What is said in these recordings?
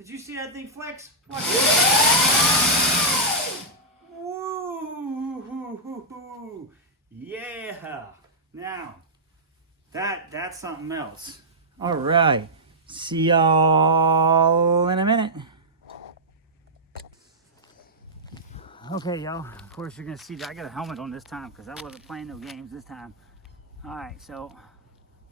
Did you see that thing flex? Watch. Woo! Yeah. Now, that's something else. All right. See y'all in a minute. Okay, y'all. Of course, you're gonna see that I got a helmet on this time because I wasn't playing no games this time. All right, so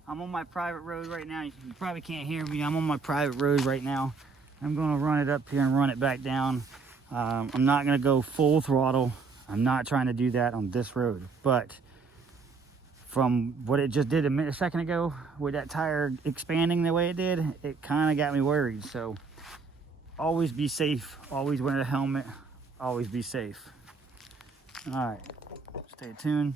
I'm on my private road right now. You probably can't hear me. I'm on my private road right now. I'm gonna run it up here and run it back down. I'm not gonna go full throttle. I'm not trying to do that on this road, but from what it just did a second ago with that tire expanding the way it did, it kind of got me worried. So always be safe, always wear a helmet, always be safe. All right, stay tuned.